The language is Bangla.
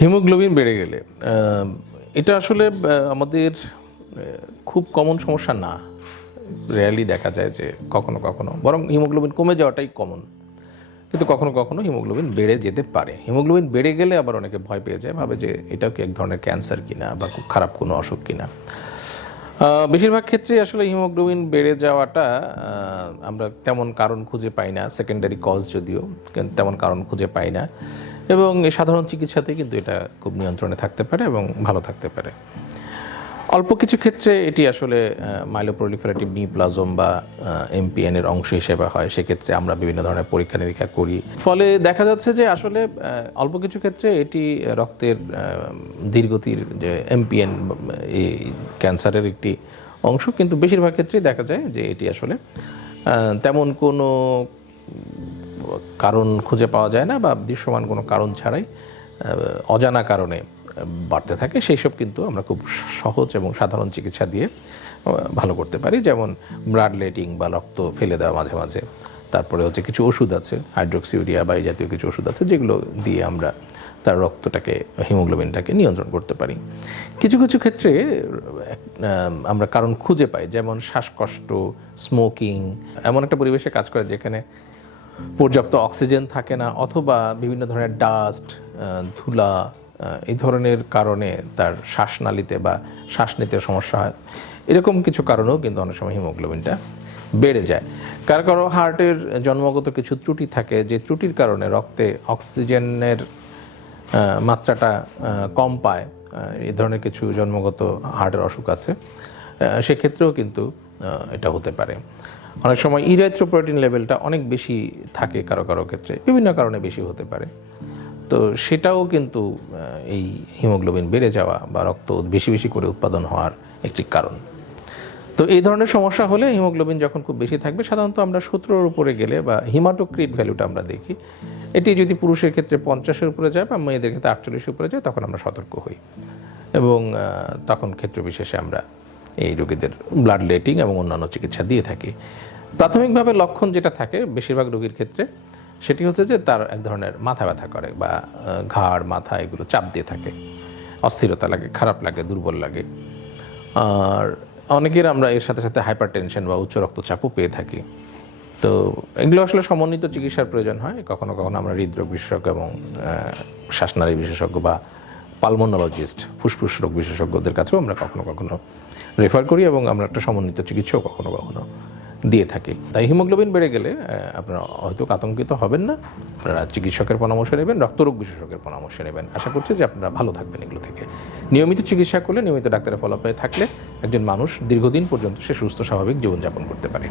হিমোগ্লোবিন বেড়ে গেলে এটা আসলে আমাদের খুব কমন সমস্যা না। রেয়ারলি দেখা যায় যে কখনো কখনো, বরং হিমোগ্লোবিন কমে যাওয়াটাই কমন কিন্তু কখনো কখনো হিমোগ্লোবিন বেড়ে যেতে পারে। হিমোগ্লোবিন বেড়ে গেলে আবার অনেকে ভয় পেয়ে যায়, ভাবে যে এটাও কি এক ধরনের ক্যান্সার কিনা বা খুব খারাপ কোনো অসুখ কিনা। বেশিরভাগ ক্ষেত্রে আসলে হিমোগ্লোবিন বেড়ে যাওয়াটা আমরা তেমন কারণ খুঁজে পাই না। সেকেন্ডারি কজ যদিও, তেমন কারণ খুঁজে পাই না। এবং সাধারণ চিকিৎসাতে কিন্তু এটা খুব নিয়ন্ত্রণে থাকতে পারে এবং ভালো থাকতে পারে। অল্প কিছু ক্ষেত্রে এটি আসলে মাইলোপ্রলিফারেটিভ নিউপ্লাজম বা এমপিএন এর অংশ হিসেবে হয়। সেক্ষেত্রে আমরা বিভিন্ন ধরনের পরীক্ষা নিরীক্ষা করি। ফলে দেখা যাচ্ছে যে আসলে অল্প কিছু ক্ষেত্রে এটি রক্তের ধীরগতির যে এমপিএন এই ক্যান্সারের একটি অংশ, কিন্তু বেশিরভাগ ক্ষেত্রেই দেখা যায় যে এটি আসলে তেমন কোনো কারণ খুঁজে পাওয়া যায় না বা দৃশ্যমান কোনো কারণ ছাড়াই অজানা কারণে বাড়তে থাকে। সেই সব কিন্তু আমরা খুব সহজ এবং সাধারণ চিকিৎসা দিয়ে ভালো করতে পারি। যেমন ব্লাড লেটিং বা রক্ত ফেলে দেওয়া মাঝে মাঝে। তারপরে হচ্ছে কিছু ওষুধ আছে, হাইড্রোক্সিউরিয়া বা এই জাতীয় কিছু ওষুধ আছে, যেগুলো দিয়ে আমরা তার রক্তটাকে, হিমোগ্লোবিনটাকে নিয়ন্ত্রণ করতে পারি। কিছু কিছু ক্ষেত্রে আমরা কারণ খুঁজে পাই। যেমন শ্বাসকষ্ট, স্মোকিং, এমন একটা পরিবেশে কাজ করে যেখানে পর্যাপ্ত অক্সিজেন থাকে না, অথবা বিভিন্ন ধরনের ডাস্ট ধুলা এই ধরনের কারণে তার শ্বাসনালীতে বা শ্বাস নিতে সমস্যা হয়। এরকম কিছু কারণেও কিন্তু অনেক সময় হিমোগ্লোবিনটা বেড়ে যায়। কারও কারও হার্টের জন্মগত কিছু ত্রুটি থাকে, যে ত্রুটির কারণে রক্তে অক্সিজেনের মাত্রাটা কম পায় এই ধরনের কিছু জন্মগত হার্টের অসুখ আছে। সেক্ষেত্রেও কিন্তু এটা হতে পারে। অনেক সময় ইরাইথ্রোপ্রোটিন লেভেলটা অনেক বেশি থাকে কারও কারও ক্ষেত্রে, বিভিন্ন কারণে বেশি হতে পারে। তো সেটাও কিন্তু এই হিমোগ্লোবিন বেড়ে যাওয়া বা রক্ত বেশি বেশি করে উৎপাদন হওয়ার একটি কারণ। তো এই ধরনের সমস্যা হলে হিমোগ্লোবিন যখন খুব বেশি থাকবে, সাধারণত আমরা সতেরোর উপরে গেলে বা হিমাটোক্রিট ভ্যালুটা আমরা দেখি। এটি যদি পুরুষের ক্ষেত্রে পঞ্চাশের উপরে যায় বা মেয়েদের ক্ষেত্রে আটচল্লিশের উপরে যায়, তখন আমরা সতর্ক হই। এবং তখন ক্ষেত্র বিশেষে আমরা এই রোগীদের ব্লাড লেটিং এবং অন্যান্য চিকিৎসা দিয়ে থাকি। প্রাথমিকভাবে লক্ষণ যেটা থাকে বেশিরভাগ রোগীর ক্ষেত্রে, সেটি হচ্ছে যে তার এক ধরনের মাথা ব্যথা করে বা ঘাড়, মাথা এগুলো চাপ দিয়ে থাকে। অস্থিরতা লাগে, খারাপ লাগে, দুর্বল লাগে। আর অনেকের আমরা এর সাথে সাথে হাইপার টেনশন বা উচ্চ রক্তচাপও পেয়ে থাকি। তো এগুলো আসলে সমন্বিত চিকিৎসার প্রয়োজন হয়। কখনো কখনো আমরা হৃদরোগ বিশেষজ্ঞ এবং শ্বাসনারী বিশেষজ্ঞ বা পালমোনোলজিস্ট ফুসফুস রোগ বিশেষজ্ঞদের কাছেও আমরা কখনো কখনো রেফার করি এবং আমরা একটা সমন্বিত চিকিৎসাও কখনো কখনো দিয়ে থাকি। তাই হিমোগ্লোবিন বেড়ে গেলে আপনারা হয়তো আতঙ্কিত হবেন না। আপনারা চিকিৎসকের পরামর্শ নেবেন রক্তরোগ বিশেষজ্ঞের পরামর্শ নেবেন। আশা করছি যে আপনারা ভালো থাকবেন এগুলো থেকে। নিয়মিত চিকিৎসা করলে, নিয়মিত ডাক্তারের ফলাফলে থাকলে একজন মানুষ দীর্ঘদিন পর্যন্ত সে সুস্থ স্বাভাবিক জীবনযাপন করতে পারে।